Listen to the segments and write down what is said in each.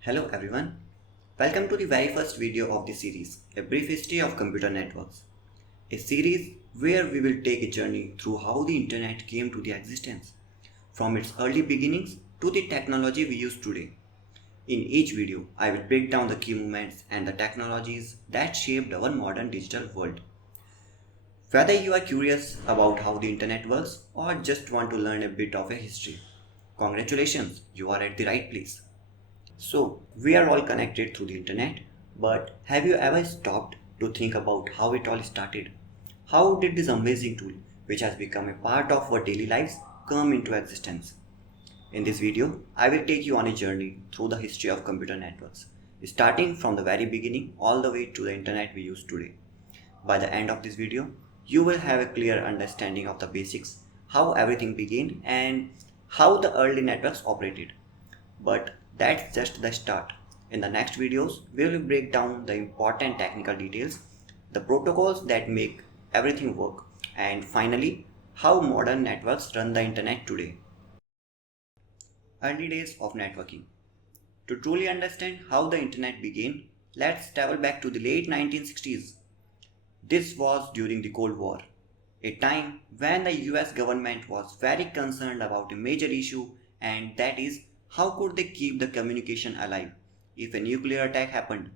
Hello everyone, welcome to the very first video of the series, A Brief History of Computer Networks, a series where we will take a journey through how the internet came to the existence, from its early beginnings to the technology we use today. In each video, I will break down the key moments and the technologies that shaped our modern digital world. Whether you are curious about how the internet works or just want to learn a bit of a history, congratulations, you are at the right place. So, we are all connected through the internet, but have you ever stopped to think about how it all started? How did this amazing tool, which has become a part of our daily lives, come into existence? In this video, I will take you on a journey through the history of computer networks, starting from the very beginning all the way to the internet we use today. By the end of this video, you will have a clear understanding of the basics, how everything began, and how the early networks operated. But that's just the start. In the next videos, we will break down the important technical details, the protocols that make everything work, and finally, how modern networks run the internet today. Early days of networking. To truly understand how the internet began, let's travel back to the late 1960s. This was during the Cold War, a time when the US government was very concerned about a major issue, and that is how could they keep the communication alive if a nuclear attack happened?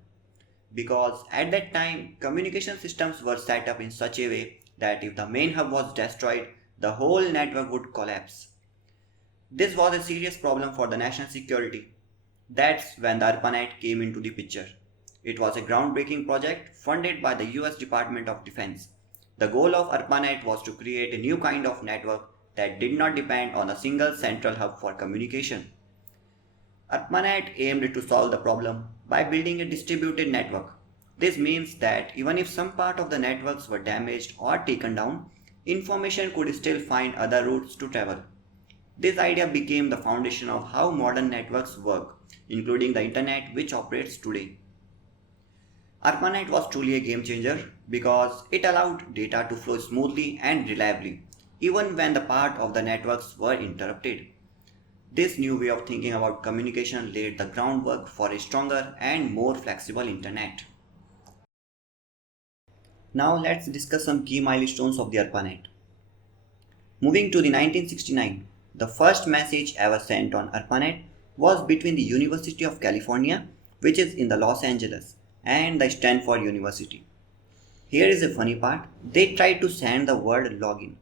Because at that time, communication systems were set up in such a way that if the main hub was destroyed, the whole network would collapse. This was a serious problem for the national security. That's when the ARPANET came into the picture. It was a groundbreaking project funded by the US Department of Defense. The goal of ARPANET was to create a new kind of network that did not depend on a single central hub for communication. ARPANET aimed to solve the problem by building a distributed network. This means that even if some part of the networks were damaged or taken down, information could still find other routes to travel. This idea became the foundation of how modern networks work, including the internet which operates today. ARPANET was truly a game changer because it allowed data to flow smoothly and reliably, even when the part of the networks were interrupted. This new way of thinking about communication laid the groundwork for a stronger and more flexible internet. Now let's discuss some key milestones of the ARPANET. Moving to the 1969, the first message ever sent on ARPANET was between the University of California, which is in the Los Angeles, and the Stanford University. Here is a funny part. They tried to send the word login,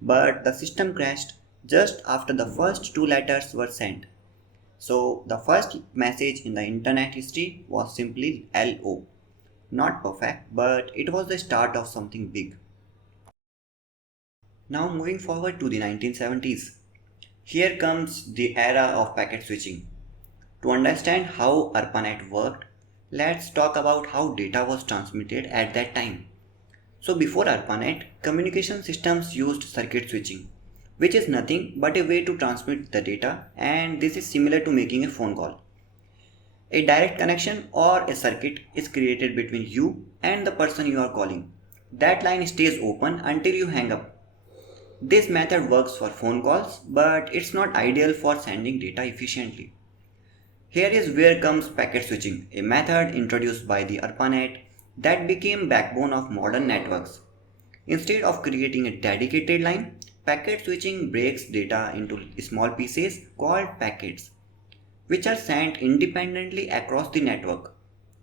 but the system crashed just after the first two letters were sent. So the first message in the internet history was simply LO. Not perfect, but it was the start of something big. Now moving forward to the 1970s. Here comes the era of packet switching. To understand how ARPANET worked, let's talk about how data was transmitted at that time. So before ARPANET, communication systems used circuit switching, which is nothing but a way to transmit the data, and this is similar to making a phone call. A direct connection or a circuit is created between you and the person you are calling. That line stays open until you hang up. This method works for phone calls, but it's not ideal for sending data efficiently. Here is where comes packet switching, a method introduced by the ARPANET that became backbone of modern networks. Instead of creating a dedicated line, packet switching breaks data into small pieces called packets, which are sent independently across the network.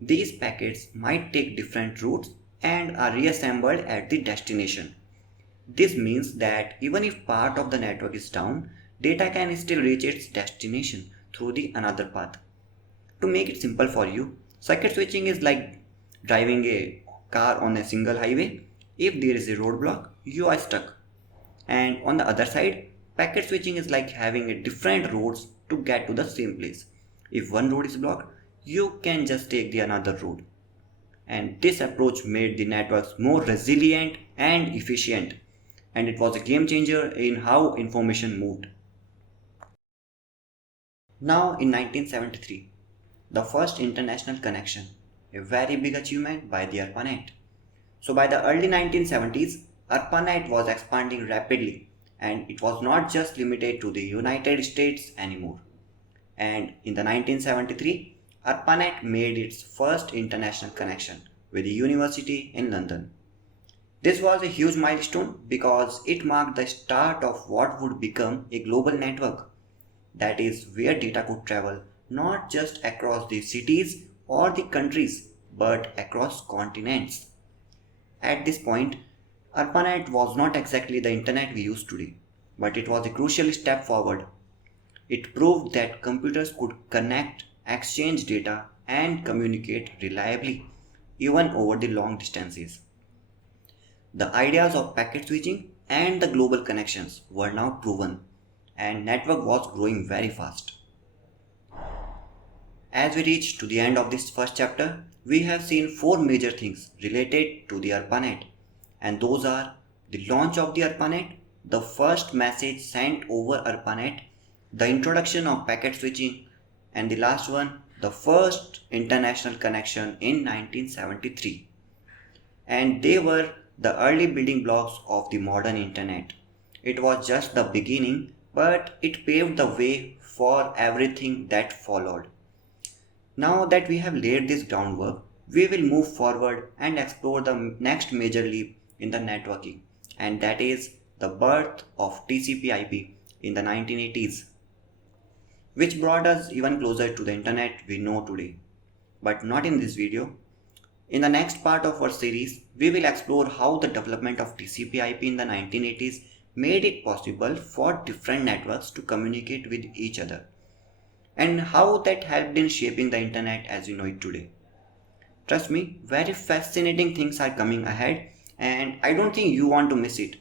These packets might take different routes and are reassembled at the destination. This means that even if part of the network is down, data can still reach its destination through the another path. To make it simple for you, circuit switching is like driving a car on a single highway. If there is a roadblock, you are stuck. And on the other side, packet switching is like having a different roads to get to the same place. If one road is blocked, you can just take the another road. And this approach made the networks more resilient and efficient, and it was a game changer in how information moved. Now in 1973, the first international connection, a very big achievement by the ARPANET. So by the early 1970s, ARPANET was expanding rapidly, and it was not just limited to the United States anymore. And in the 1973, ARPANET made its first international connection with a university in London. This was a huge milestone because it marked the start of what would become a global network. That is, where data could travel not just across the cities or the countries but across continents. At this point, ARPANET was not exactly the internet we use today, but it was a crucial step forward. It proved that computers could connect, exchange data, and communicate reliably, even over the long distances. The ideas of packet switching and the global connections were now proven, and network was growing very fast. As we reach to the end of this first chapter, we have seen four major things related to the ARPANET, and those are the launch of the ARPANET, the first message sent over ARPANET, the introduction of packet switching, and the last one, the first international connection in 1973. And they were the early building blocks of the modern internet. It was just the beginning, but it paved the way for everything that followed. Now that we have laid this groundwork, we will move forward and explore the next major leap in the networking, and that is the birth of TCP/IP in the 1980s, which brought us even closer to the internet we know today. But not in this video. In the next part of our series, we will explore how the development of TCP/IP in the 1980s made it possible for different networks to communicate with each other, and how that helped in shaping the internet as we know it today. Trust me, very fascinating things are coming ahead, and I don't think you want to miss it.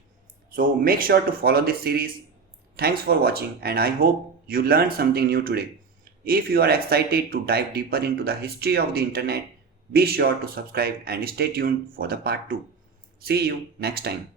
So make sure to follow this series. Thanks for watching, and I hope you learned something new today. If you are excited to dive deeper into the history of the internet, be sure to subscribe and stay tuned for the part 2. See you next time.